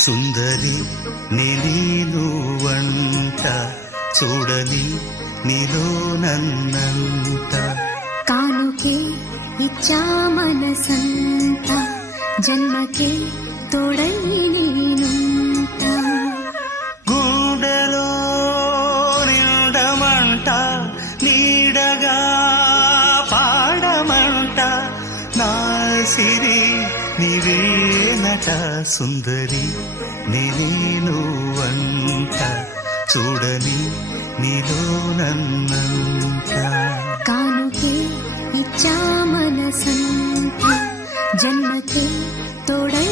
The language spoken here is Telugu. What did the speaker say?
సుందరి నీలో వంట చూడని నీలో నన్నంత కానుకే ఇచ్చా మనసంత జన్మకే తోడై నేనుంట గుండెలో నిండమంట నీడగా పాడమంట నా సిరి నీవేనట సుందరి నీలో వంట చూడని నీలో నన్నంత కానుకే ఇచ్చా మనసంత జన్మకే తోడై